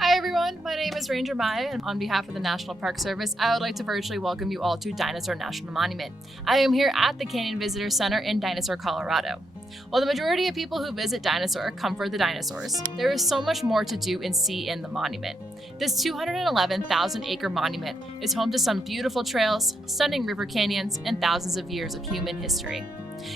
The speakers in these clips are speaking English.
Hi everyone, my name is Ranger Maya, and on behalf of the National Park Service, I would like to virtually welcome you all to Dinosaur National Monument. I am here at the Canyon Visitor Center in Dinosaur, Colorado. While the majority of people who visit Dinosaur come for the dinosaurs, there is so much more to do and see in the monument. This 211,000-acre monument is home to some beautiful trails, stunning river canyons, and thousands of years of human history.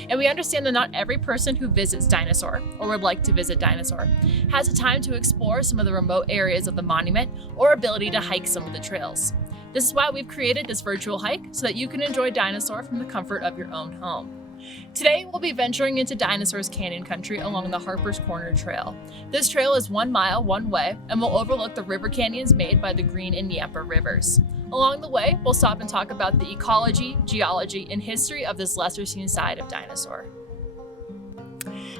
And we understand that not every person who visits Dinosaur, or would like to visit Dinosaur, has the time to explore some of the remote areas of the monument or ability to hike some of the trails. This is why we've created this virtual hike so that you can enjoy Dinosaur from the comfort of your own home. Today, we'll be venturing into Dinosaur's canyon country along the Harpers Corner Trail. This trail is 1 mile one way and will overlook the river canyons made by the Green and Yampa Rivers. Along the way, we'll stop and talk about the ecology, geology, and history of this lesser-seen side of Dinosaur.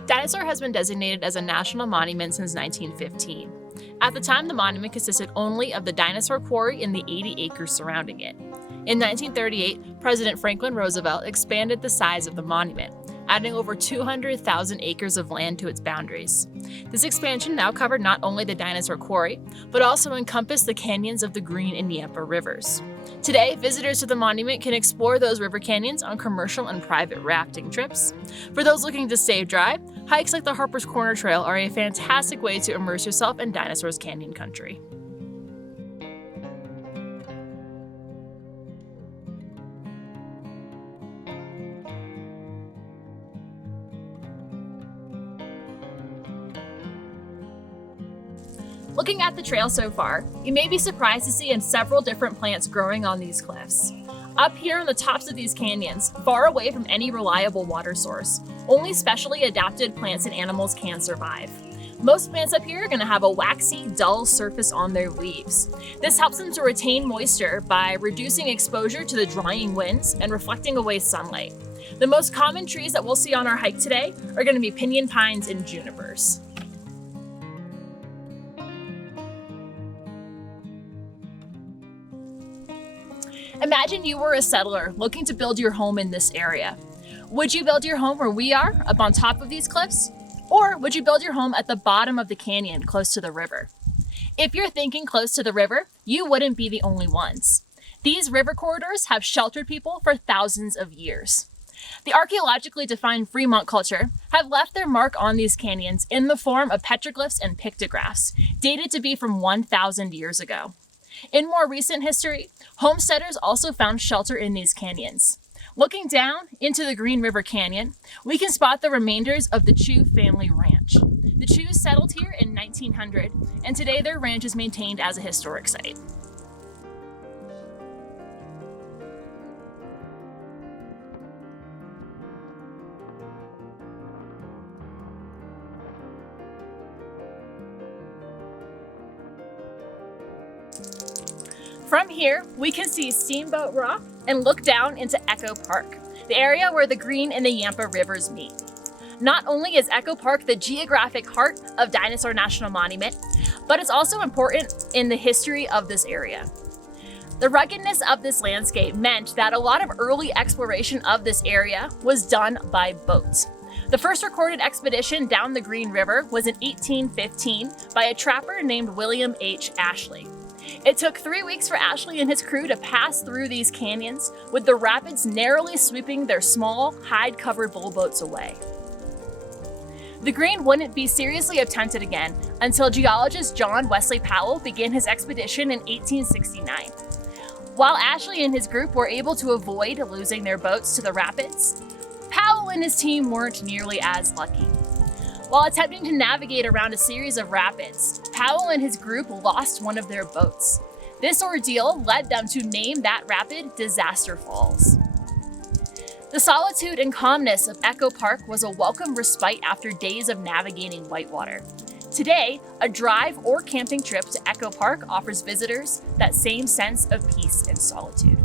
Dinosaur has been designated as a national monument since 1915. At the time, the monument consisted only of the dinosaur quarry and the 80 acres surrounding it. In 1938, President Franklin Roosevelt expanded the size of the monument, adding over 200,000 acres of land to its boundaries. This expansion now covered not only the dinosaur quarry, but also encompassed the canyons of the Green and Yampa Rivers. Today, visitors to the monument can explore those river canyons on commercial and private rafting trips. For those looking to stay dry, hikes like the Harpers Corner Trail are a fantastic way to immerse yourself in Dinosaur's canyon country. Looking at the trail so far, you may be surprised to see several different plants growing on these cliffs. Up here on the tops of these canyons, far away from any reliable water source, only specially adapted plants and animals can survive. Most plants up here are going to have a waxy, dull surface on their leaves. This helps them to retain moisture by reducing exposure to the drying winds and reflecting away sunlight. The most common trees that we'll see on our hike today are going to be pinyon pines and junipers. Imagine you were a settler looking to build your home in this area. Would you build your home where we are, up on top of these cliffs? Or would you build your home at the bottom of the canyon, close to the river? If you're thinking close to the river, you wouldn't be the only ones. These river corridors have sheltered people for thousands of years. The archaeologically defined Fremont culture have left their mark on these canyons in the form of petroglyphs and pictographs, dated to be from 1,000 years ago. In more recent history, homesteaders also found shelter in these canyons. Looking down into the Green River Canyon, we can spot the remainders of the Chew family ranch. The Chews settled here in 1900, and today their ranch is maintained as a historic site. From here, we can see Steamboat Rock and look down into Echo Park, the area where the Green and the Yampa Rivers meet. Not only is Echo Park the geographic heart of Dinosaur National Monument, but it's also important in the history of this area. The ruggedness of this landscape meant that a lot of early exploration of this area was done by boat. The first recorded expedition down the Green River was in 1815 by a trapper named William H. Ashley. It took 3 weeks for Ashley and his crew to pass through these canyons, with the rapids narrowly sweeping their small, hide-covered bull boats away. The Green wouldn't be seriously attempted again until geologist John Wesley Powell began his expedition in 1869. While Ashley and his group were able to avoid losing their boats to the rapids, Powell and his team weren't nearly as lucky. While attempting to navigate around a series of rapids, Powell and his group lost one of their boats. This ordeal led them to name that rapid Disaster Falls. The solitude and calmness of Echo Park was a welcome respite after days of navigating whitewater. Today, a drive or camping trip to Echo Park offers visitors that same sense of peace and solitude.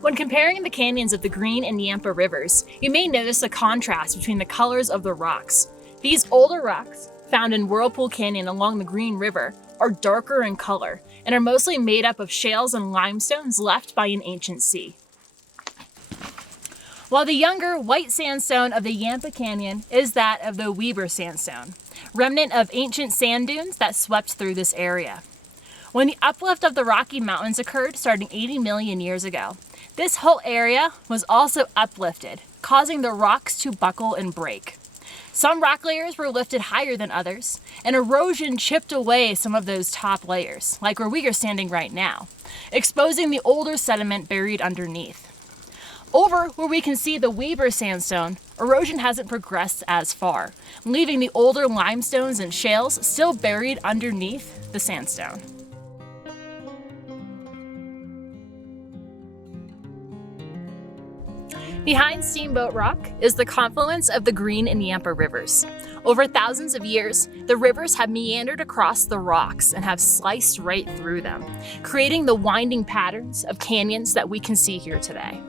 When comparing the canyons of the Green and Yampa Rivers, you may notice a contrast between the colors of the rocks. These older rocks, found in Whirlpool Canyon along the Green River, are darker in color and are mostly made up of shales and limestones left by an ancient sea. while the younger white sandstone of the Yampa Canyon is that of the Weber sandstone, remnant of ancient sand dunes that swept through this area. When the uplift of the Rocky Mountains occurred starting 80 million years ago, this whole area was also uplifted, causing the rocks to buckle and break. Some rock layers were lifted higher than others, and erosion chipped away some of those top layers, like where we are standing right now, exposing the older sediment buried underneath. Over where we can see the Weber sandstone, erosion hasn't progressed as far, leaving the older limestones and shales still buried underneath the sandstone. Behind Steamboat Rock is the confluence of the Green and Yampa Rivers. Over thousands of years, the rivers have meandered across the rocks and have sliced right through them, creating the winding patterns of canyons that we can see here today.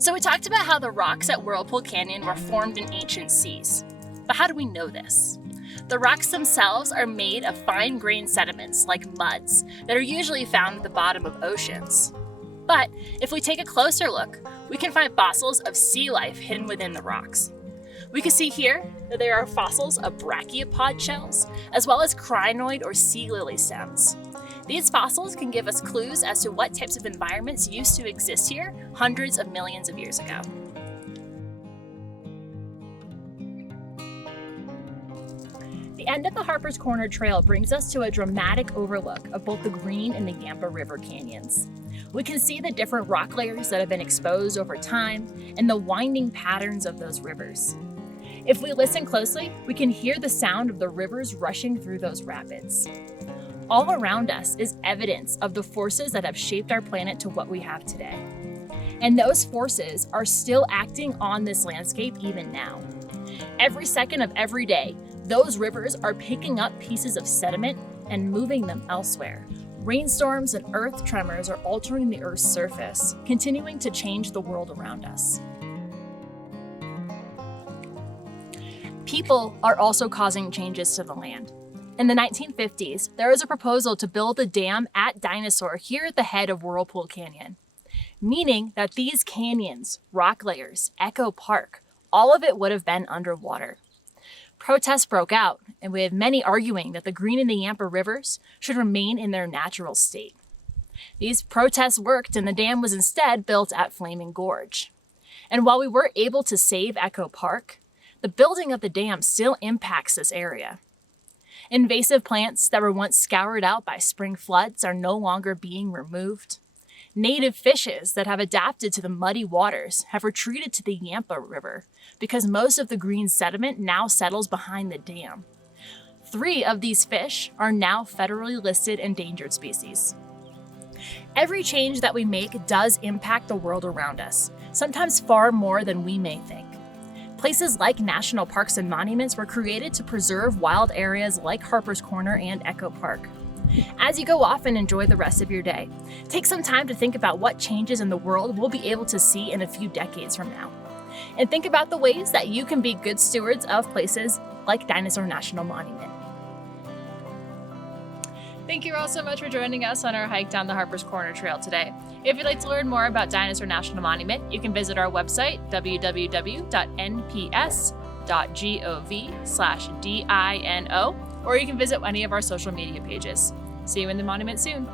So we talked about how the rocks at Whirlpool Canyon were formed in ancient seas. But how do we know this? The rocks themselves are made of fine-grained sediments like muds that are usually found at the bottom of oceans. But if we take a closer look, we can find fossils of sea life hidden within the rocks. We can see here that there are fossils of brachiopod shells, as well as crinoid or sea lily stems. These fossils can give us clues as to what types of environments used to exist here hundreds of millions of years ago. The end of the Harpers Corner Trail brings us to a dramatic overlook of both the Green and the Yampa River canyons. We can see the different rock layers that have been exposed over time and the winding patterns of those rivers. If we listen closely, we can hear the sound of the rivers rushing through those rapids. All around us is evidence of the forces that have shaped our planet to what we have today. And those forces are still acting on this landscape even now. Every second of every day, those rivers are picking up pieces of sediment and moving them elsewhere. Rainstorms and earth tremors are altering the Earth's surface, continuing to change the world around us. People are also causing changes to the land. In the 1950s, there was a proposal to build a dam at Dinosaur here at the head of Whirlpool Canyon, meaning that these canyons, rock layers, Echo Park, all of it would have been underwater. Protests broke out, and we have many arguing that the Green and the Yampa Rivers should remain in their natural state. These protests worked, and the dam was instead built at Flaming Gorge. And while we were able to save Echo Park, the building of the dam still impacts this area. Invasive plants that were once scoured out by spring floods are no longer being removed. Native fishes that have adapted to the muddy waters have retreated to the Yampa River because most of the green sediment now settles behind the dam. 3 of these fish are now federally listed endangered species. Every change that we make does impact the world around us, sometimes far more than we may think. Places like national parks and monuments were created to preserve wild areas like Harpers Corner and Echo Park. As you go off and enjoy the rest of your day, take some time to think about what changes in the world we'll be able to see in a few decades from now. And think about the ways that you can be good stewards of places like Dinosaur National Monument. Thank you all so much for joining us on our hike down the Harpers Corner Trail today. If you'd like to learn more about Dinosaur National Monument, you can visit our website, www.nps.gov/dino, or you can visit any of our social media pages. See you in the monument soon.